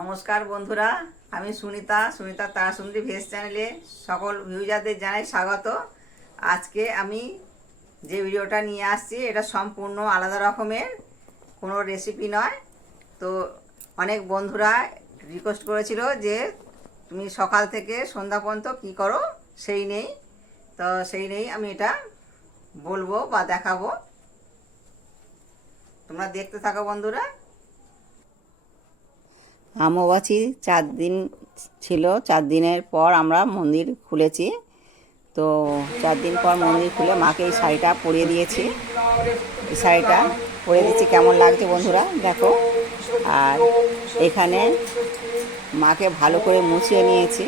নমস্কার বন্ধুরা, আমি সুনিতা সুনিতা তারাসুন্দরী ভেজ চ্যানেলে সকল ভিউজারদের জানাই স্বাগত। আজকে আমি যে ভিডিওটা নিয়ে আসছি, এটা সম্পূর্ণ আলাদা রকমের, কোনো রেসিপি নয়। তো অনেক বন্ধুরা রিকোয়েস্ট করেছিল যে তুমি সকাল থেকে সন্ধ্যা পর্যন্ত কী করো, সেই নেই। তো সেই নেই আমি এটা বলব বা দেখাবো। তোমরা দেখতে থাকো বন্ধুরা। আমবাছি চার দিন ছিল, চার দিনের পর আমরা মন্দির খুলেছি। তো চার দিন পর মন্দির খুলে মাকে এই শাড়িটা পরিয়ে দিয়েছি। এই শাড়িটা পরিয়ে দিচ্ছি কেমন লাগছে বন্ধুরা? দেখো। আর এখানে মাকে ভালো করে মুছিয়ে নিয়েছি।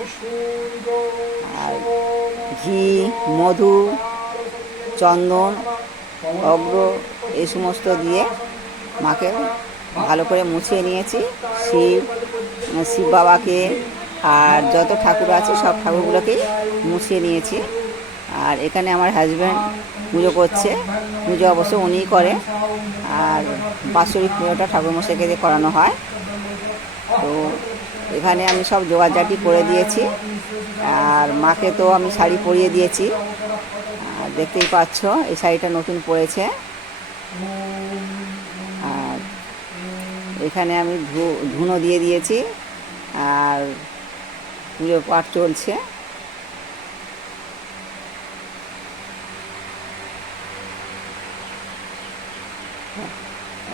আর ঘি, মধু, চন্দন, অগ্র, এই সমস্ত দিয়ে মাকে ভালো করে মুছিয়ে নিয়েছি। শিব শিব বাবাকে আর যত ঠাকুর আছে সব ঠাকুরগুলোকেই মুছিয়ে নিয়েছি। আর এখানে আমার হাজব্যান্ড পুজো করছে। পুজো অবশ্য উনিই করে। আর বাৎসরিক পুজোটা ঠাকুরমশাইকে দিয়ে করানো হয়। তো এখানে আমি সব জোগাড়জাটি করে দিয়েছি। আর মাকে তো আমি শাড়ি পরিয়ে দিয়েছি। আর দেখতেই পাচ্ছ, এই শাড়িটা নতুন পরেছে। এখানে আমি ধুনো দিয়ে দিয়েছি আর পুজো পাঠ চলছে।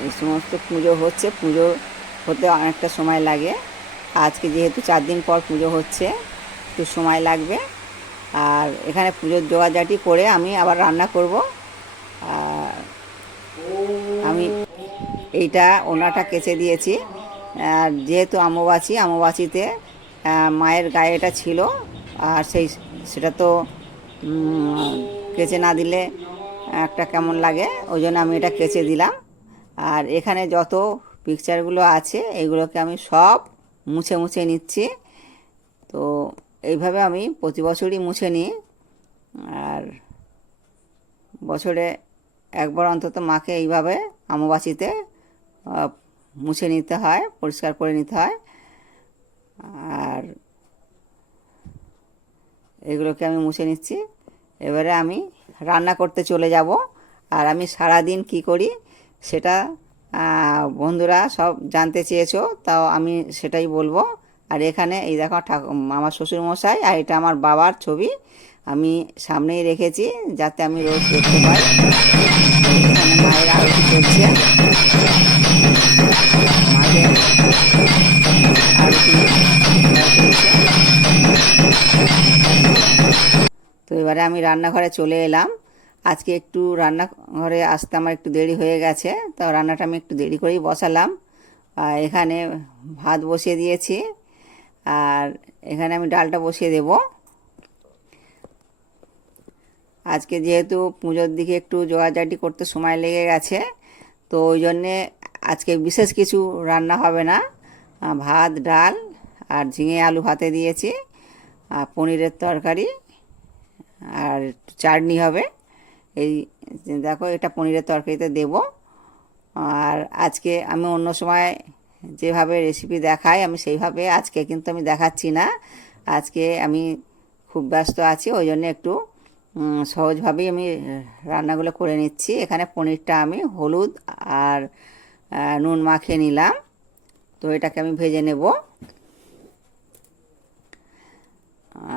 এই সমস্ত পুজো হচ্ছে, পুজো হতে অনেকটা সময় লাগে। আজকে যেহেতু চার দিন পর পুজো হচ্ছে, একটু সময় লাগবে। আর এখানে পুজোর জোগাড়জাটি করে আমি আবার রান্না করব। আর এইটা ওনাটা কেচে দিয়েছি। আর যেহেতু আমবাচি আমবাচিতে মায়ের গায়ে এটা ছিল, আর সেই সেটা তো কেচে না দিলে একটা কেমন লাগে, ওই জন্য আমি এটা কেচে দিলাম। আর এখানে যত পিকচারগুলো আছে, এগুলোকে আমি সব মুছে মুছে নিচ্ছি। তো এইভাবে আমি প্রতি বছরই মুছে নিই। আর বছরে একবার অন্তত মাকে এইভাবে আমবাসিতে মুছে নিতে হয়, পরিষ্কার করে নিতে হয়। আর এগুলোকে আমি মুছে নিচ্ছি। এবারে আমি রান্না করতে চলে যাব। আর আমি সারা দিন কি করি সেটা বন্ধুরা সব জানতে চেয়েছো, তাও আমি সেটাই বলব। আর এখানে এই দেখো ঠাকুর আমার শ্বশুরমশাই আর এটা আমার বাবার ছবি। আমি সামনেই রেখেছি যাতে আমি রোজ দেখতে পাই। মায়ের আরতি তো এবারে আমি রান্নাঘরে চলে এলাম। আজকে একটু রান্নাঘরে আসতে আমার একটু দেরি হয়ে গেছে, তো রান্নাটা আমি একটু দেরি করেই বসালাম। আর এখানে ভাত বসিয়ে দিয়েছি, আর এখানে আমি ডালটা বসিয়ে দেব। আজকে যেহেতু পুজোর দিকে একটু জোগাড়জাটি করতে সময় লেগে গেছে, তো ওই জন্যে আজকে বিশেষ কিছু রান্না হবে না। ভাত, ডাল আর ঝিঙে আলু ভাতে দিয়েছি আর পনিরের তরকারি আর চাটনি হবে। এই দেখো এটা পনিরের তরকারিতে দেব। আর আজকে আমি অন্য সময় যেভাবে রেসিপি দেখাই আমি সেইভাবে আজকে কিন্তু আমি দেখাচ্ছি না। আজকে আমি খুব ব্যস্ত আছি, ওই জন্য একটু সহজভাবেই আমি রান্নাগুলো করে নিচ্ছি। এখানে পনিরটা আমি হলুদ আর নুন মাখিয়ে নিলাম। তো এটাকে আমি ভেজে নেব।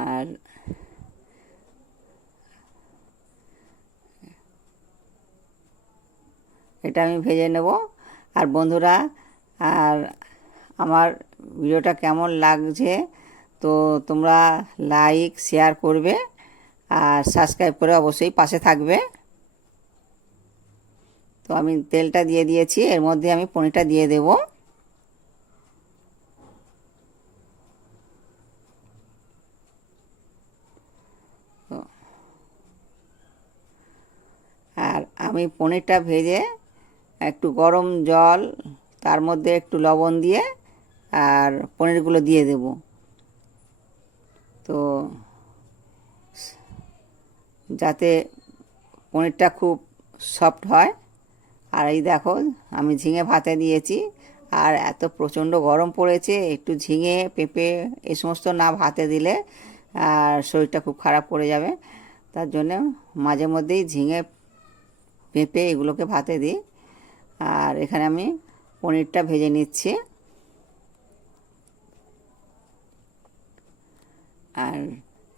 আর এটা আমি ভেজে নেব। আর বন্ধুরা, আর আমার ভিডিওটা কেমন লাগছে, তো তোমরা লাইক, শেয়ার করবে। আর সাবস্ক্রাইব করে অবশ্যই পাশে থাকবে। তো আমি তেলটা দিয়ে দিয়েছি, এর মধ্যে আমি পনিরটা দিয়ে দেব। আর আমি পনিরটা ভেজে একটু গরম জল, তার মধ্যে একটু লবণ দিয়ে আর পনিরগুলো দিয়ে দেব। তো যাতে পনিরটা খুব সফট হয়। আর এই দেখো, আমি ঝিঙে ভাতে দিয়েছি। আর এত প্রচণ্ড গরম পড়েছে, একটু ঝিঙে, পেঁপে এই সমস্ত না ভাতে দিলে, আর শরীরটা খুব খারাপ করে যাবে। তার জন্য মাঝে মধ্যেই ঝিঙে, পেঁপে এগুলোকে ভাতে দিই। আর এখানে আমি পনিরটা ভেজে নিচ্ছি। আর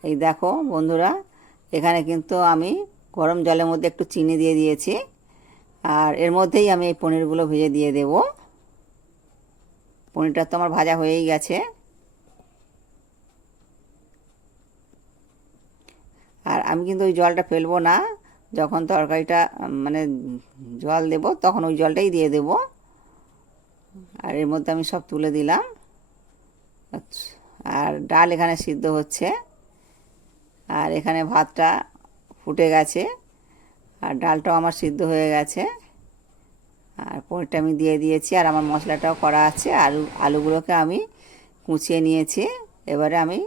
এই দেখো বন্ধুরা, এখানে কিন্তু আমি গরম জলের মধ্যে একটু চিনি দিয়ে দিয়েছি। আর এর মধ্যেই আমি এই পনিরগুলো ভেজে দিয়ে দেব। পনিরটা তো আমার ভাজা হয়েই গেছে। আর আমি কিন্তু ওই জলটা ফেলব না। যখন তরকারিটা মানে জল দেব, তখন ওই জলটাই দিয়ে দেব। আর এর মধ্যে আমি সব তুলে দিলাম। আর ডাল এখানে সিদ্ধ হচ্ছে। আর এখানে ভাতটা ফুটে গেছে। আর ডালটাও আমার সিদ্ধ হয়ে গেছে। আর পনিরটা আমি দিয়ে দিয়েছি, আর আমার মশলাটাও করা আছে। আলু আলুগুলোকে আমি কুচিয়ে নিয়েছি। এবারে আমি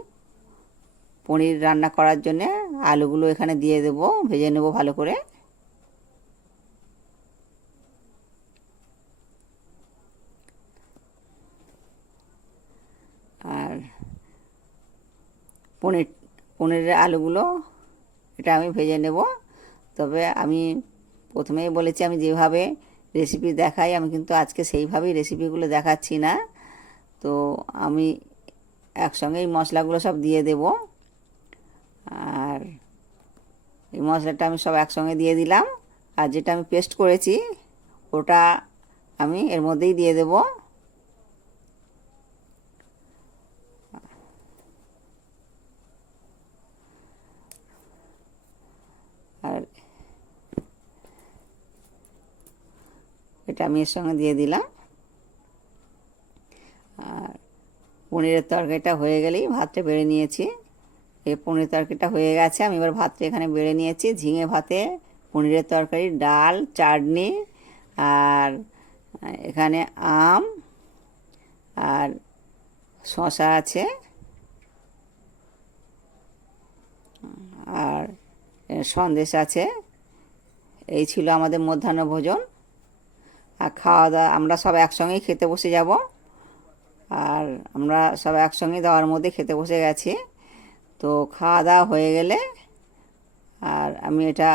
পনির রান্না করার জন্যে আলুগুলো এখানে দিয়ে দেবো, ভেজে নেব ভালো করে। আর পনির, পনিরের আলুগুলো এটা আমি ভেজে নেব। তবে আমি প্রথমেই বলেছি, আমি যেভাবে রেসিপি দেখাই, আমি কিন্তু আজকে সেইভাবেই রেসিপিগুলো দেখাচ্ছি না। তো আমি একসঙ্গে এই মশলাগুলো সব দিয়ে দেব। আর এই মশলাটা আমি সব একসঙ্গে দিয়ে দিলাম। আর যেটা আমি পেস্ট করেছি, ওটা আমি এর মধ্যেই দিয়ে দেব। এটা আমি এর সঙ্গে দিয়ে দিলাম। আর পনিরের তরকারিটা হয়ে গেলেই ভাতটা বেড়ে নিয়েছি। এই পনির তরকারিটা হয়ে গেছে, আমি এবার ভাতটা এখানে বেড়ে নিয়েছি। ঝিঙে ভাতে, পনিরের তরকারি, ডাল, চাটনি, আর এখানে আম, আর শশা আছে। আর সন্দেশ আছে। এই ছিল আমাদের মধ্যাহ্ন ভোজন। আর খাওয়া দাওয়া, আমরা সব একসঙ্গেই খেতে বসে যাব। আর আমরা সব একসঙ্গে দেওয়ার মধ্যে খেতে বসে গেছি। তো খাওয়া দাওয়া হয়ে গেলে আর আমি এটা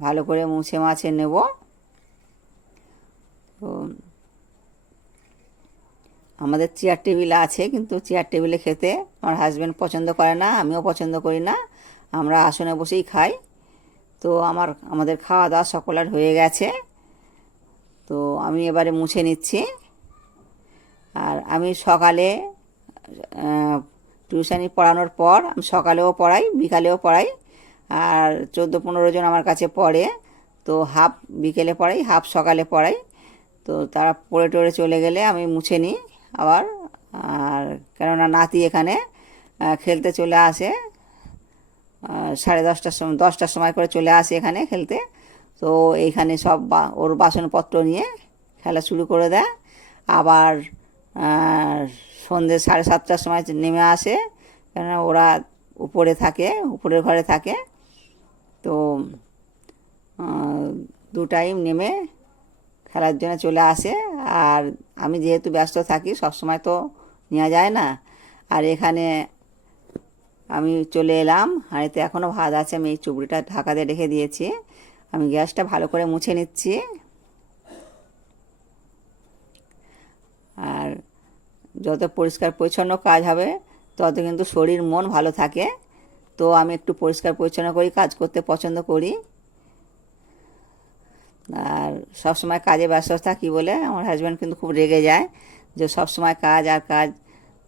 ভালো করে মুছে মাছে নেব। তো আমাদের চেয়ার টেবিল আছে, কিন্তু চেয়ার টেবিলে খেতে আমার হাজব্যান্ড পছন্দ করে না, আমিও পছন্দ করি না। আমরা আসনে বসেই খাই। তো আমার, আমাদের খাওয়া দাওয়া সকলের হয়ে গেছে। তো আমি এবারে মুছে নিচ্ছি। আর আমি সকালে টিউশানি পড়ানোর পর, আমি সকালেও পড়াই, বিকালেও পড়াই, আর চোদ্দ পনেরো জন আমার কাছে পড়ে, তো হাফ বিকেলে পড়াই, হাফ সকালে পড়াই। তো তারা পড়ে টড়ে চলে গেলে আমি মুছে নিই আবার। আর কেননা নাতি এখানে খেলতে চলে আসে সাড়ে দশটার সময় দশটার সময় করে চলে আসে এখানে খেলতে। তো এইখানে সব ওর বাসনপত্র নিয়ে খেলা শুরু করে দেয়। আবার সন্ধ্যে সাড়ে সাতটার সময় নেমে আসে। কেননা ওরা উপরে থাকে, উপরের ঘরে থাকে। তো দু টাইম নেমে খেলার জন্য চলে আসে। আর আমি যেহেতু ব্যস্ত থাকি, সব সময় তো নেওয়া যায় না। আর এখানে আমি চলে এলাম। হাঁড়িতে এখনও ভাত আছে, আমি এই চুবড়িটা ঢাকা দিয়ে রেখে দিয়েছি। আমি গ্যাসটা ভালো করে মুছে নিচ্ছি। আর যত পরিষ্কার পরিচ্ছন্ন কাজ হবে, তত কিন্তু শরীর, মন ভালো থাকে। তো আমি একটু পরিষ্কার পরিচ্ছন্ন করি, কাজ করতে পছন্দ করি। আর সব সময় কাজে ব্যস্ত থাকি বলে আমার হাজব্যান্ড কিন্তু খুব রেগে যায় যে সব সময় কাজ আর কাজ,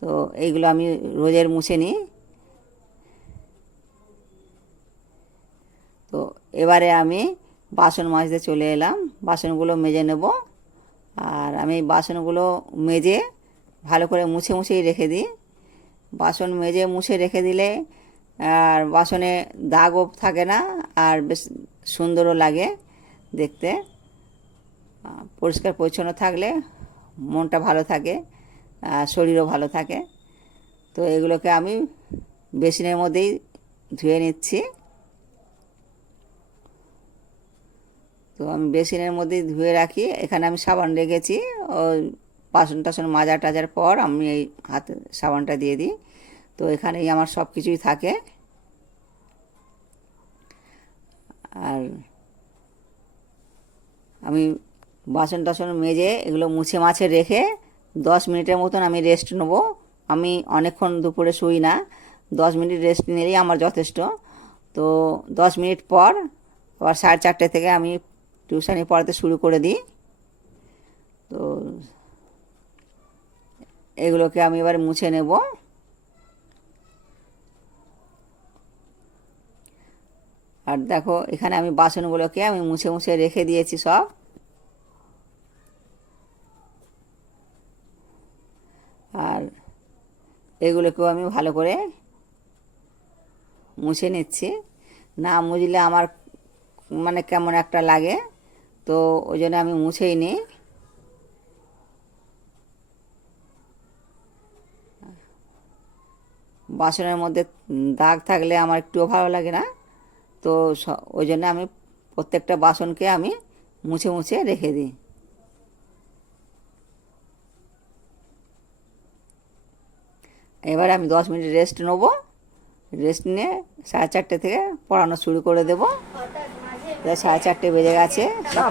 তো এইগুলো আমি রোজের মুছে নিই তো এবারে আমি বাসন মাজতে চলে এলাম। বাসনগুলো মেজে নেব। আর আমি বাসনগুলো মেজে ভালো করে মুছে মুছেই রেখে দিই। বাসন মেজে মুছে রেখে দিলে আর বাসনে দাগও থাকে না আর বেশ সুন্দরও লাগে দেখতে। পরিষ্কার পরিচ্ছন্ন থাকলে মনটা ভালো থাকে আর শরীরও ভালো থাকে। তো এগুলোকে আমি বেসিনের মধ্যেই ধুয়ে নিচ্ছি। তো আমি বেসিনের মধ্যেই ধুয়ে রাখি। এখানে আমি সাবান রেখেছি। ও বাসন টাসন মাজা টাজার পর আমি এই হাতে সাবানটা দিয়ে দিই। তো এখানেই আমার সব কিছুই থাকে। আর আমি বাসন টাসন মেজে এগুলো মুছে মাছে রেখে দশ মিনিটের মতন আমি রেস্ট নেব। আমি অনেকক্ষণ দুপুরে শুই না। দশ মিনিট রেস্ট নিলেই আমার যথেষ্ট। তো দশ মিনিট পর আবার সাড়ে চারটে থেকে আমি টিউশনি পড়াতে শুরু করে দিই। তো এগুলোকে আমি এবার মুছে নেব। আর দেখো, এখানে আমি বাসনগুলোকে আমি মুছে মুছে রেখে দিয়েছি সব। আর এগুলোকেও আমি ভালো করে মুছে নিচ্ছি। না মুছলে আমার মানে কেমন একটা লাগে। তো ওই জন্য আমি মুছেই নিই বাসনের মধ্যে দাগ থাকলে আমার একটুও ভালো লাগে না। তো ওই জন্য আমি প্রত্যেকটা বাসনকে আমি মুছে মুছে রেখে দিই। এবার আমি দশ মিনিট রেস্ট নেব। রেস্ট নিয়ে সাড়ে চারটে থেকে পড়ানো শুরু করে দেবো। সাড়ে চারটে বেজে গেছে। সব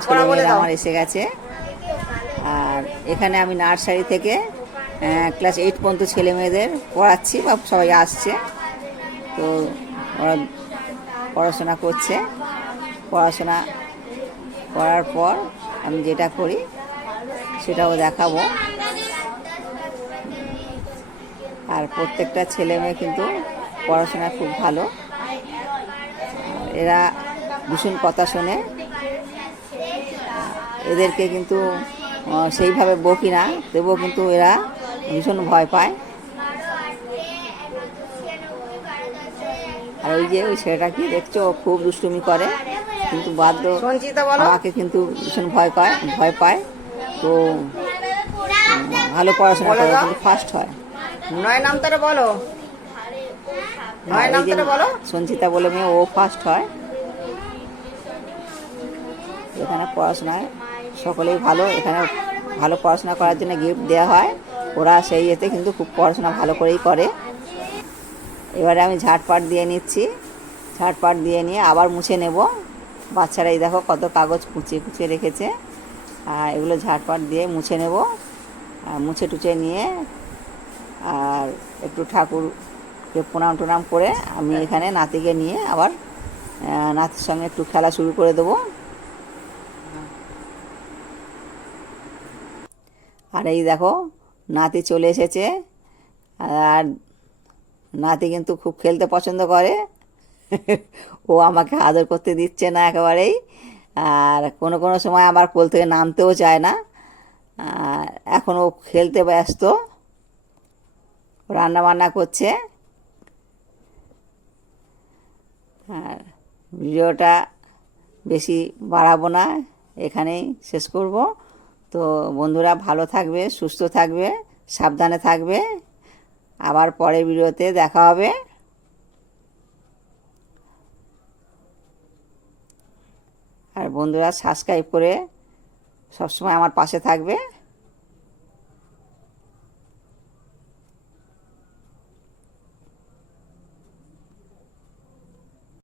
আমার এসে গেছে। আর এখানে আমি নার্সারি থেকে ক্লাস এইট পর্যন্ত ছেলে মেয়েদের পড়াচ্ছি বা সবাই আসছে। তো ওরা পড়াশোনা করছে। পড়াশোনা করার পর আমি যেটা করি সেটাও দেখাবো। আর প্রত্যেকটা ছেলে মেয়ে কিন্তু পড়াশোনা খুব ভালো। এরা ভীষণ কথা শোনে। এদেরকে কিন্তু সেইভাবে বকি না তবুও কিন্তু এরা ভীষণ ভয় পায়। আর ওই যে ওই ছেলেটা কি দেখছ খুব দুষ্টুমি করে কিন্তু বাধ্য আমাকে কিন্তু ভীষণ ভয় পায় ভয় পায়। তো ভালো পড়াশোনা করে কিন্তু ফার্স্ট হয়। নয় নাম তারা বলো নয় নাম তারা বলো। সঞ্চিতা বলে মেয়ে ও ফার্স্ট হয়। এখানে পড়াশোনায় সকলেই ভালো। এখানে ভালো পড়াশোনা করার জন্য গিফট দেওয়া হয়। ওরা সেই এতে কিন্তু খুব পড়াশোনা ভালো করেই করে। এবারে আমি ঝাটপাট দিয়ে নিচ্ছি। ঝাটপাট দিয়ে নিয়ে আবার মুছে নেব। বাচ্চারা এই দেখো কত কাগজ কুচিয়ে কুচিয়ে রেখেছে। আর এগুলো ঝাটপাট দিয়ে মুছে নেব। আর মুছে টুছে নিয়ে আর একটু ঠাকুরকে প্রণাম টনাম করে আমি এখানে নাতিকে নিয়ে আবার নাতির সঙ্গে একটু খেলা শুরু করে দেবো। আর এই দেখো, নাতি চলে এসেছে। আর নাতি কিন্তু খুব খেলতে পছন্দ করে। ও আমাকে আদর করতে দিচ্ছে না একেবারেই। আর কোনো কোনো সময় আবার কোল থেকে নামতেও চায় না। আর এখন ও খেলতে ব্যস্ত। রান্না বান্না করছে। আর ভিডিওটা বেশি বাড়াবো না। এখানেই শেষ করব। তো বন্ধুরা ভালো থাকবে, সুস্থ থাকবে, সাবধানে থাকবে। আবার পরের ভিডিওতে দেখা হবে। আর বন্ধুরা সাবস্ক্রাইব করে সবসময় আমার পাশে থাকবে।